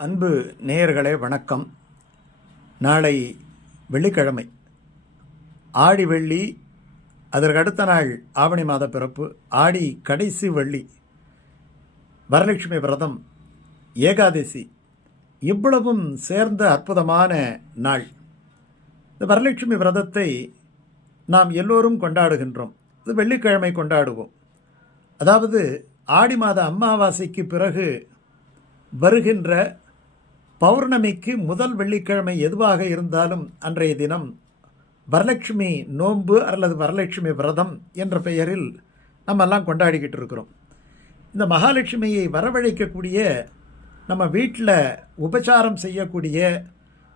அன்பு நேயர்களே வணக்கம். நாளை வெள்ளிக்கிழமை. ஆடி வெள்ளி அதற்கு அடுத்த நாள் ஆவணி மாத பிறப்பு. ஆடி கடைசி வெள்ளி வரலட்சுமி விரதம் ஏகாதசி. இவ்வளவும் சேர்ந்த அற்புதமான நாள். இந்த வரலட்சுமி விரதத்தை நாம் எல்லோரும் கொண்டாடுகின்றோம். இது வெள்ளிக்கிழமை கொண்டாடுவோம். அதாவது ஆடி மாத அமாவாசைக்கு பிறகு வருகின்ற பௌர்ணமிக்கு முதல் வெள்ளிக்கிழமை எதுவாக இருந்தாலும் அன்றைய தினம் வரலட்சுமி நோன்பு அல்லது வரலட்சுமி விரதம் என்ற பெயரில் நம்மெல்லாம் கொண்டாடிக்கிட்டு இருக்கிறோம். இந்த மகாலட்சுமியை வரவழைக்கக்கூடிய நம்ம வீட்டில் உபச்சாரம் செய்யக்கூடிய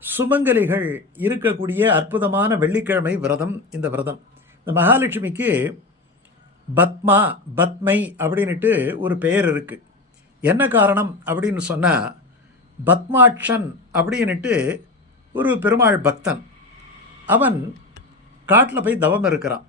சுமங்கலிகள் இருக்கக்கூடிய அற்புதமான வெள்ளிக்கிழமை விரதம் இந்த விரதம். இந்த மகாலட்சுமிக்கு பத்மா பத்மை அப்படின்ட்டு ஒரு பெயர் இருக்குது என்ன காரணம் அப்படின்னு சொன்னால் பத்மாட்சன் அப்படின்ட்டு ஒரு பெருமாள் பக்தன். அவன் காட்டில் போய் தவம் இருக்கிறான்.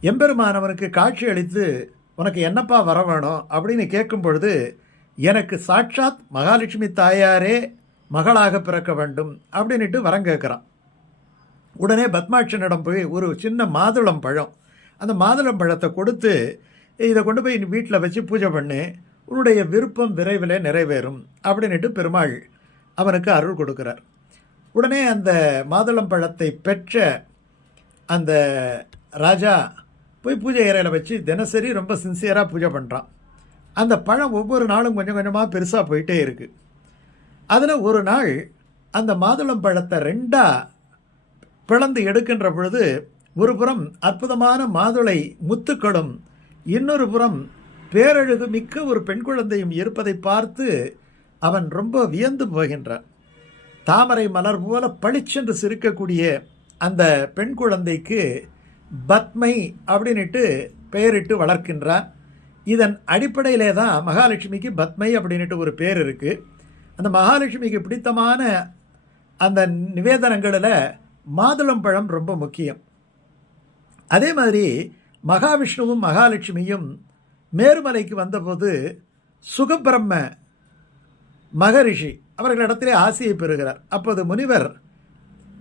எம்பெருமான் அவனுக்கு காட்சி அளித்து உனக்கு என்னப்பா வர வேணும்? அப்படின்னு கேட்கும் பொழுது எனக்கு சாட்சாத் மகாலட்சுமி தாயாரே மகளாக பிறக்க வேண்டும் அப்படின்ட்டு வரம் கேட்குறான். உடனே பத்மாட்சனிடம் போய் ஒரு சின்ன மாதுளம் பழம் அந்த மாதுளம் பழத்தை கொடுத்து இதை கொண்டு போய் வீட்டில் வச்சு பூஜை பண்ணு உன்னுடைய விருப்பம் விரைவில் நிறைவேறும் அப்படின்ட்டு பெருமாள் அவனுக்கு அருள் கொடுக்கிறார். உடனே அந்த மாதுளம் பழத்தை பெற்ற அந்த ராஜா போய் பூஜை இறையில் வச்சு தினசரி ரொம்ப சின்சியராக பூஜை பண்ணுறான் அந்த பழம் ஒவ்வொரு நாளும் கொஞ்சம் கொஞ்சமாக பெருசாக போயிட்டே இருக்குது அதில் ஒரு நாள் அந்த மாதுளம் பழத்தை ரெண்டாக பிளந்து எடுக்கின்ற பொழுது ஒரு புறம் அற்புதமான மாதுளை முத்துக்களும் இன்னொரு புறம் பேரழகு மிக்க ஒரு பெண் குழந்தையும் இருப்பதை பார்த்து அவன் ரொம்ப வியந்து போகின்றான். தாமரை மலர் போல பளிச்சென்று சிரிக்கக்கூடிய அந்த பெண் குழந்தைக்கு பத்மை அப்படின்ட்டு பெயரிட்டு வளர்க்கின்றான். இதன் அடிப்படையிலே தான் மகாலட்சுமிக்கு பத்மை அப்படின்ட்டு ஒரு பேர் இருக்குது அந்த மகாலட்சுமிக்கு பிடித்தமான அந்த நிவேதனங்களில் மாதுளம்பழம் ரொம்ப முக்கியம். அதே மாதிரி மகாவிஷ்ணுவும் மகாலட்சுமியும் மேருமலைக்கு வந்தபோது சுகபிரம்ம மகரிஷி அவர்களிடத்திலே ஆசையை பெறுகிறார். அப்போது முனிவர்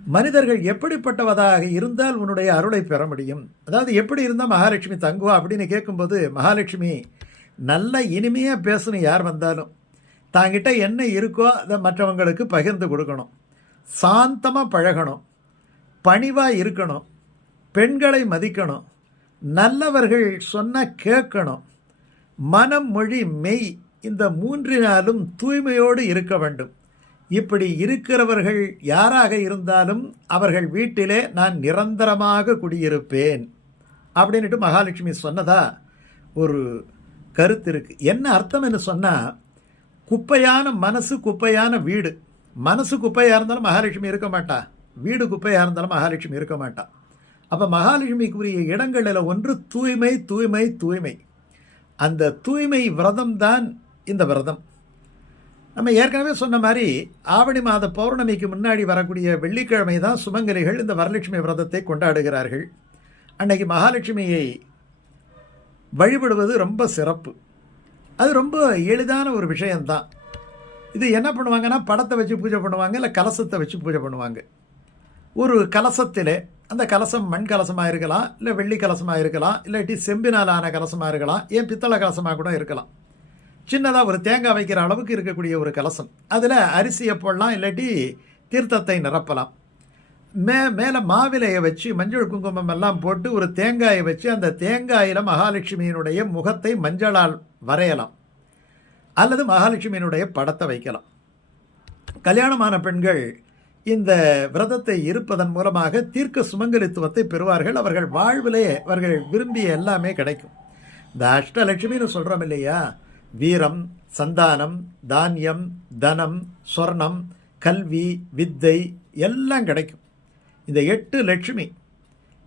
மனிதர்கள் எப்படிப்பட்டவதாக இருந்தால் உன்னுடைய அருளை பெற முடியும்? அதாவது எப்படி இருந்தால் மகாலட்சுமி தங்குவா? அப்படின்னு கேட்கும்போது மகாலட்சுமி நல்ல இனிமையாக பேசணும் யார் வந்தாலும். தாங்கிட்ட என்ன இருக்கோ அதை மற்றவங்களுக்கு பகிர்ந்து கொடுக்கணும். சாந்தமாக பழகணும். பணிவாக இருக்கணும். பெண்களை மதிக்கணும். நல்லவர்கள் சொன்ன கேட்கணும். மனம் மொழி மெய் இந்த மூன்றினாலும் தூய்மையோடு இருக்க வேண்டும். இப்படி இருக்கிறவர்கள் யாராக இருந்தாலும் அவர்கள் வீட்டிலே நான் நிரந்தரமாக குடியிருப்பேன். அப்படின்ட்டு மகாலட்சுமி சொன்னதா ஒரு கருத்து இருக்குது என்ன அர்த்தம் என்று சொன்னால் குப்பையான மனசு குப்பையான வீடு. மனசு குப்பையாக இருந்தாலும் மகாலட்சுமி இருக்க மாட்டா. வீடு குப்பையாக இருந்தாலும் மகாலட்சுமி இருக்க மாட்டா. அப்போ மகாலட்சுமிக்குரிய இடங்களில் ஒன்று தூய்மை தூய்மை தூய்மை. அந்த தூய்மை விரதம் தான் இந்த விரதம். நம்ம ஏற்கனவே சொன்ன மாதிரி ஆவணி மாத பௌர்ணமிக்கு முன்னாடி வரக்கூடிய வெள்ளிக்கிழமை தான் சுமங்கலிகள் இந்த வரலட்சுமி விரதத்தை கொண்டாடுகிறார்கள். அன்னைக்கு மகாலட்சுமியை வழிபடுவது ரொம்ப சிறப்பு. அது ரொம்ப எளிதான ஒரு விஷயந்தான் இது என்ன பண்ணுவாங்கன்னா படத்தை வச்சு பூஜை பண்ணுவாங்க இல்லை கலசத்தை வச்சு பூஜை பண்ணுவாங்க. ஒரு கலசத்தில் அந்த கலசம் மண் கலசமாக இருக்கலாம் இல்லை வெள்ளி கலசமாக இருக்கலாம் இல்லாட்டி செம்பினால் ஆன கலசமாக இருக்கலாம் ஏன் பித்தளை கலசமாக கூட இருக்கலாம். சின்னதாக ஒரு தேங்காய் வைக்கிற அளவுக்கு இருக்கக்கூடிய ஒரு கலசம். அதில் அரிசியை போடலாம் இல்லாட்டி தீர்த்தத்தை நிரப்பலாம். மே மேலே மாவிலையை வச்சு மஞ்சள் குங்குமம் எல்லாம் போட்டு ஒரு தேங்காயை வச்சு அந்த தேங்காயில் மகாலட்சுமியினுடைய முகத்தை மஞ்சளால் வரையலாம். அல்லது மகாலட்சுமியினுடைய படத்தை வைக்கலாம். கல்யாணமான பெண்கள் இந்த விரதத்தை இருப்பதன் மூலமாக தீர்க்க சுமங்கலித்துவத்தை பெறுவார்கள். அவர்கள் வாழ்விலே அவர்கள் விரும்பிய எல்லாமே கிடைக்கும். இந்த அஷ்டலட்சுமின்னு சொல்கிறோம் இல்லையா? வீரம் சந்தானம் தானியம் தனம் சொர்ணம் கல்வி வித்தை எல்லாம் கிடைக்கும். இந்த எட்டு லட்சுமி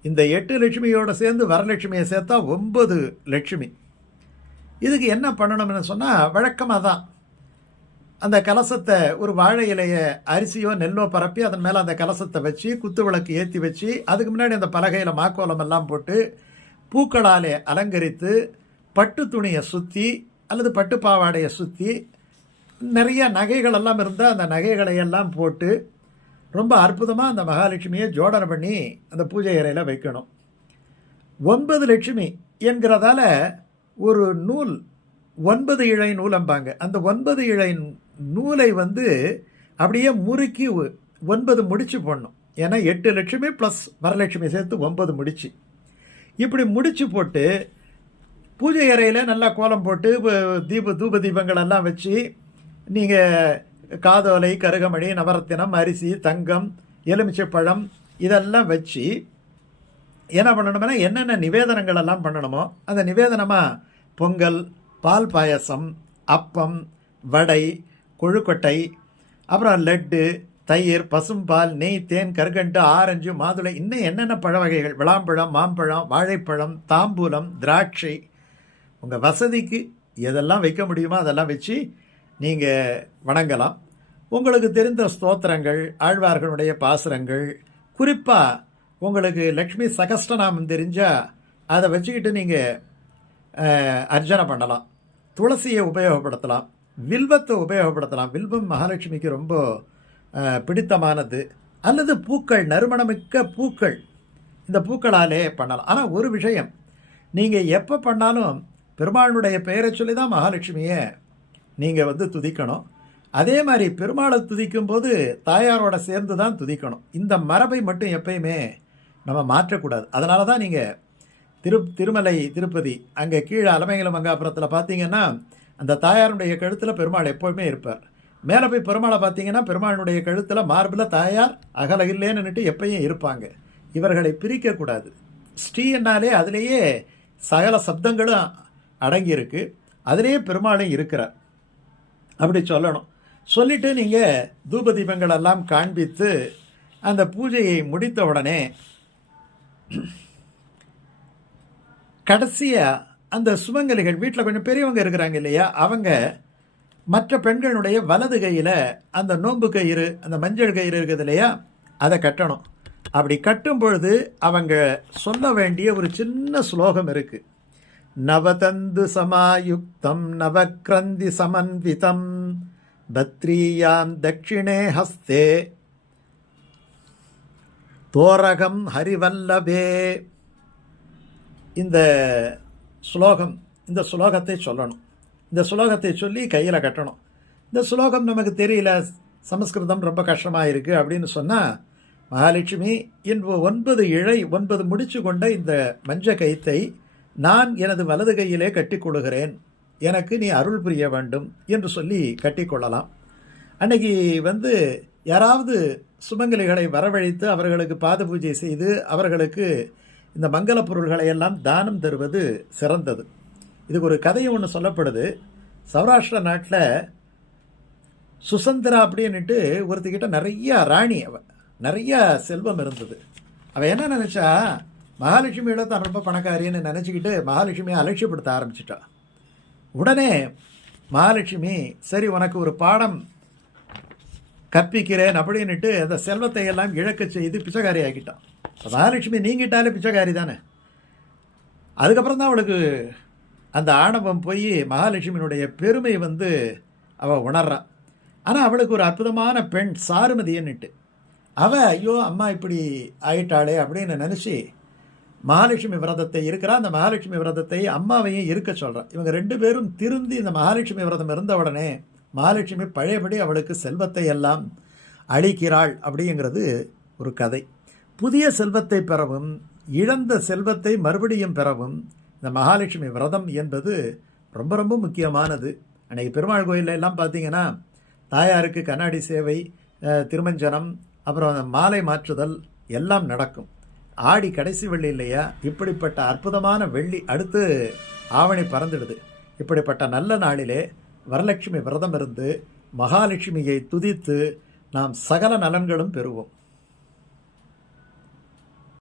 இந்த எட்டு லட்சுமியோடு சேர்ந்து வரலட்சுமியை சேர்த்தா ஒன்பது லட்சுமி. இதுக்கு என்ன பண்ணணும்னு சொன்னால் வழக்கமாக தான் அந்த கலசத்தை ஒரு வாழை இலைய அரிசியோ நெல்லோ பரப்பி அதன் மேலே அந்த கலசத்தை வச்சு குத்து விளக்கு ஏற்றி வச்சு அதுக்கு முன்னாடி அந்த பலகையில் மாக்கோலம் எல்லாம் போட்டு பூக்களாலே அலங்கரித்து பட்டு துணியை சுற்றி அல்லது பட்டு பாவாடையை சுற்றி நிறைய நகைகள் எல்லாம் இருந்தால் அந்த நகைகளை எல்லாம் போட்டு ரொம்ப அற்புதமாக அந்த மகாலட்சுமியை ஜோடனை பண்ணி அந்த பூஜை அறையில் வைக்கணும். ஒன்பது லட்சுமி என்கிறதால ஒரு நூல் ஒன்பது இழை நூலம்பாங்க அந்த ஒன்பது இழை நூலை வந்து அப்படியே முறுக்கி ஒன்பது முடிச்சு போடணும். ஏன்னா எட்டு லட்சமே ப்ளஸ் வரலட்சுமி சேர்த்து ஒன்பது முடிச்சு. இப்படி முடிச்சு போட்டு பூஜை அறையில் நல்லா கோலம் போட்டு தீப தூப தீபங்கள் எல்லாம் வச்சு நீங்கள் காதோலை கருகமணி நவரத்தினம் அரிசி தங்கம் எலுமிச்சைப்பழம் இதெல்லாம் வச்சு என்ன பண்ணணும்னா என்னென்ன நிவேதனங்கள் எல்லாம் பண்ணணுமோ அந்த நிவேதனமாக பொங்கல் பால் பாயசம் அப்பம் வடை கொழுக்கொட்டை அப்புறம் லட்டு தயிர் பசும்பால் நெய் தேன் கற்கண்டு ஆரஞ்சு மாதுளை இன்னும் என்னென்ன பழ வகைகள்? விளாம்பழம் மாம்பழம் வாழைப்பழம் தாம்பூலம் திராட்சை. உங்கள் வசதிக்கு எதெல்லாம் வைக்க முடியுமோ அதெல்லாம் வச்சு நீங்கள் வணங்கலாம். உங்களுக்கு தெரிந்த ஸ்தோத்திரங்கள் ஆழ்வார்களுடைய பாசுரங்கள் குறிப்பாக உங்களுக்கு லக்ஷ்மி சகஸ்டநாமம் தெரிஞ்சால் அதை வச்சுக்கிட்டு நீங்கள் அர்ச்சனை பண்ணலாம். துளசியை உபயோகப்படுத்தலாம். வில்வத்தை உபயோகப்படுத்தலாம். வில்வம் மகாலட்சுமிக்கு ரொம்ப பிடித்தமானது. அல்லது பூக்கள் நறுமணமிக்க பூக்கள். இந்த பூக்களாலே பண்ணலாம். ஆனால் ஒரு விஷயம். நீங்கள் எப்போ பண்ணாலும் பெருமாளுடைய பெயரை சொல்லி தான் மகாலட்சுமியை நீங்கள் வந்து துதிக்கணும். அதே மாதிரி பெருமாளை துதிக்கும் போது தாயாரோட சேர்ந்து தான் துதிக்கணும். இந்த மரபை மட்டும் எப்பயுமே நம்ம மாற்றக்கூடாது. அதனால தான் நீங்கள் திரு திருமலை திருப்பதி அங்கே கீழே அலமைங்கல மங்காபுரத்தில் பார்த்தீங்கன்னா அந்த தாயாருடைய கழுத்தில் பெருமாள் எப்போவுமே இருப்பார். மேலே போய் பெருமாளை பார்த்தீங்கன்னா பெருமாளுடைய கழுத்தில் மார்பில் தாயார் அகலகில்லேன்னுட்டு எப்பயும் இருப்பாங்க. இவர்களை பிரிக்கக்கூடாது ஸ்ரீன்னாலே அதிலேயே சகல சப்தங்களும் அடங்கியிருக்கு. அதிலேயே பெருமாளும் இருக்கிறார். அப்படி சொல்லணும். சொல்லிவிட்டு நீங்கள் தூப தீபங்கள் எல்லாம் காண்பித்து அந்த பூஜையை முடித்த உடனே கடைசியாக அந்த சுமங்கலிகள் வீட்டில் கொஞ்சம் பெரியவங்க இருக்கிறாங்க இல்லையா? அவங்க மற்ற பெண்களுடைய வலது கையில் அந்த நோன்பு கயிறு அந்த மஞ்சள் கயிறு இருக்குது இல்லையா? அதை கட்டணும். அப்படி கட்டும் பொழுது அவங்க சொல்ல வேண்டிய ஒரு சின்ன ஸ்லோகம் இருக்குது நவதந்து சமாயுக்தம் நவக்ரந்தி சமன்விதம் பத்ரீயாம் தட்சிணே ஹஸ்தே தோரகம் ஹரிவல்லபே. இந்த ஸ்லோகம் இந்த ஸ்லோகத்தை சொல்லணும். இந்த ஸ்லோகத்தை சொல்லி கையில் கட்டணும். இந்த ஸ்லோகம் நமக்கு தெரியல சமஸ்கிருதம் ரொம்ப கஷ்டமாக இருக்குது அப்படின்னு சொன்னால் மகாலட்சுமி இன்று ஒன்பது இழை ஒன்பது முடிச்சு கொண்ட இந்த மஞ்ச கைத்தை நான் எனது வலது கையிலே கட்டிக்கொள்கிறேன் எனக்கு நீ அருள் புரிய வேண்டும் என்று சொல்லி கட்டிக்கொள்ளலாம் அன்னைக்கு வந்து யாராவது சுமங்கலிகளை வரவழைத்து அவர்களுக்கு பாத பூஜை செய்து அவர்களுக்கு இந்த மங்கள பொருள்களை எல்லாம் தானம் தருவது சிறந்தது. இதுக்கு ஒரு கதை ஒன்று சொல்லப்படுது. சௌராஷ்டிர நாட்டில் சுசந்திரா அப்படின்னுட்டு ஒருத்திக்கிட்ட நிறையா ராணி அவள் நிறையா செல்வம் இருந்தது. அவள் என்ன நினச்சா மகாலட்சுமியோட தான் ரொம்ப பணக்காரின்னு நினச்சிக்கிட்டு மகாலட்சுமியை அலட்சியப்படுத்த ஆரம்பிச்சிட்டா. உடனே மகாலட்சுமி சரி உனக்கு ஒரு பாடம் கற்பிக்கிறேன் அப்படின்னுட்டு அந்த செல்வத்தை எல்லாம் இழக்க செய்து பிச்சைக்காரி ஆக்கிட்டான். மகாலட்சுமி நீங்கிட்டாலே பிச்சைக்காரி தானே? அதுக்கப்புறம் தான் அவளுக்கு அந்த ஆணவம் போய் மகாலட்சுமியினுடைய பெருமை வந்து அவள் உணர்றான் ஆனால் அவளுக்கு ஒரு அற்புதமான பெண் சாருமதியன்னுட்டு அவள் ஐயோ அம்மா இப்படி ஆயிட்டாளே அப்படின்னு நினச்சி மகாலட்சுமி விரதத்தை இருக்கிறா. அந்த மகாலட்சுமி விரதத்தை அம்மாவையும் இருக்க சொல்கிறான் இவங்க ரெண்டு பேரும் திருந்தி இந்த மகாலட்சுமி விரதம் இருந்த உடனே மகாலட்சுமி பழையபடி அவளுக்கு செல்வத்தை எல்லாம் அளிக்கிறாள் அப்படிங்கிறது ஒரு கதை. புதிய செல்வத்தை பெறவும் இழந்த செல்வத்தை மறுபடியும் பெறவும் இந்த மகாலட்சுமி விரதம் என்பது ரொம்ப ரொம்ப முக்கியமானது. அன்றைக்கி பெருமாள் கோயிலில் எல்லாம் பார்த்தீங்கன்னா தாயாருக்கு கண்ணாடி சேவை திருமஞ்சனம் அப்புறம் அந்த மாலை மாற்றுதல் எல்லாம் நடக்கும். ஆடி கடைசி வெள்ளி இல்லையா? இப்படிப்பட்ட அற்புதமான வெள்ளி அடுத்து ஆவணி பறந்துடுது. இப்படிப்பட்ட நல்ல நாளிலே வரலட்சுமி விரதம் இருந்து மகாலட்சுமியை துதித்து நாம் சகல நலன்களும் பெறுவோம்.